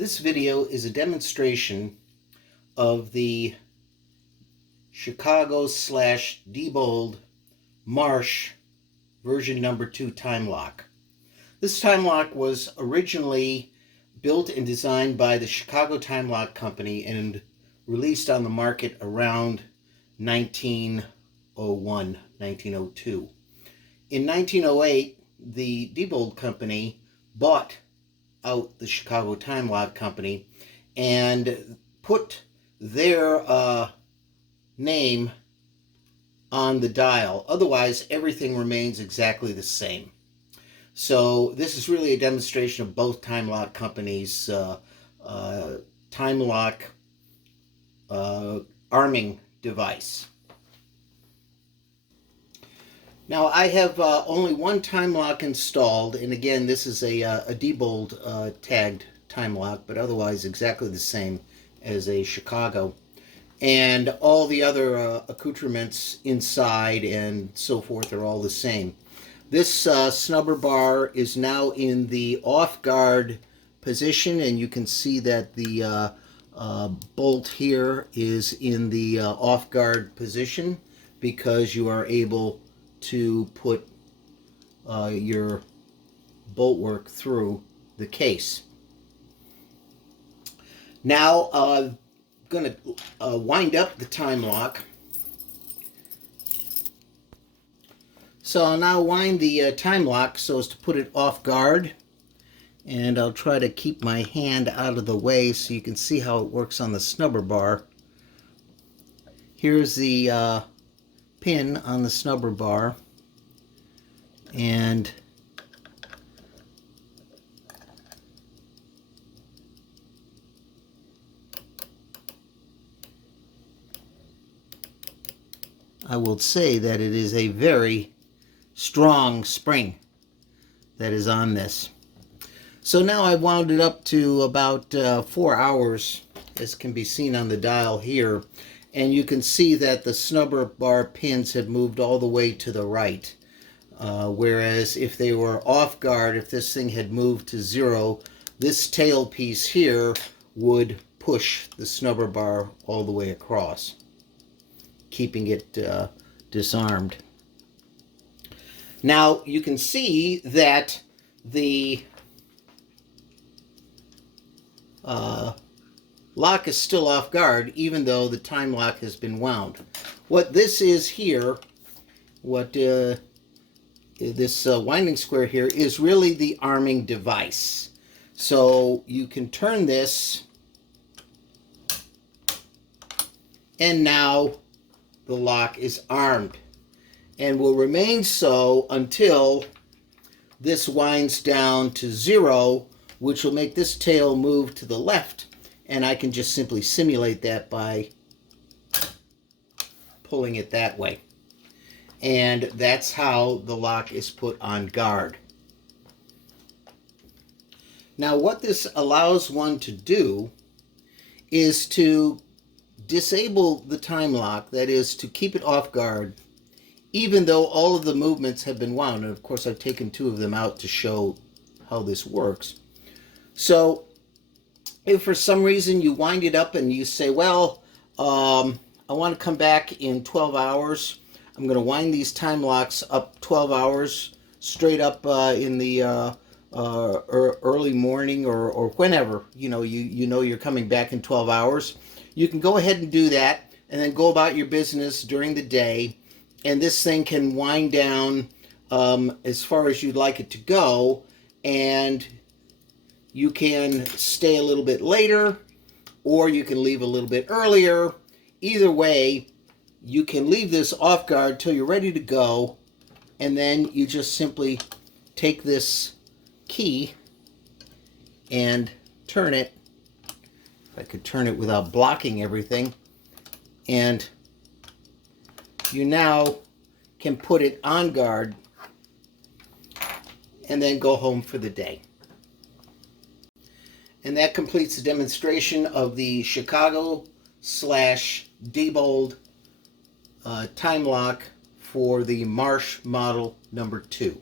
This video is a demonstration of the Chicago/Diebold Marsh version number 2 time lock. This time lock was originally built and designed by the Chicago Time Lock Company and released on the market around 1901, 1902. In 1908, the Diebold Company bought out the Chicago Time Lock Company and put their name on the dial. Otherwise, everything remains exactly the same. So this is really a demonstration of both time lock companies' time lock arming device. Now I have only one time lock installed, and again this is a Diebold tagged time lock, but otherwise exactly the same as a Chicago. And all the other accoutrements inside and so forth are all the same. This snubber bar is now in the off guard position, and you can see that the bolt here is in the off guard position because you are able to put your bolt work through the case. Now I'm going to wind up the time lock. So I'll now wind the time lock so as to put it off guard, and I'll try to keep my hand out of the way so you can see how it works on the snubber bar. Here's the pin on the snubber bar, and I will say that it is a very strong spring that is on this. So now I've wound it up to about 4 hours, as can be seen on the dial here. And you can see that the snubber bar pins have moved all the way to the right. Whereas if they were off guard, if this thing had moved to 0, this tail piece here would push the snubber bar all the way across, keeping it disarmed. Now you can see that the lock is still off guard, even though the time lock has been wound. What this is here, what this winding square here is really the arming device. So you can turn this, and now the lock is armed, and will remain so until this winds down to 0, which will make this tail move to the left. And I can just simply simulate that by pulling it that way. And that's how the lock is put on guard. Now what this allows one to do is to disable the time lock, that is to keep it off guard, even though all of the movements have been wound. And of course I've taken 2 of them out to show how this works. So if for some reason you wind it up and you say, well, I want to come back in 12 hours. I'm going to wind these time locks up 12 hours straight up in the early morning or whenever you know you're coming back in 12 hours. You can go ahead and do that and then go about your business during the day, and this thing can wind down as far as you'd like it to go, and you can stay a little bit later, or you can leave a little bit earlier. Either way, you can leave this off guard till you're ready to go, and then you just simply take this key and turn it. If I could turn it without blocking everything, and you now can put it on guard and then go home for the day. And that completes the demonstration of the Chicago/Diebold time lock for the Marsh model number 2.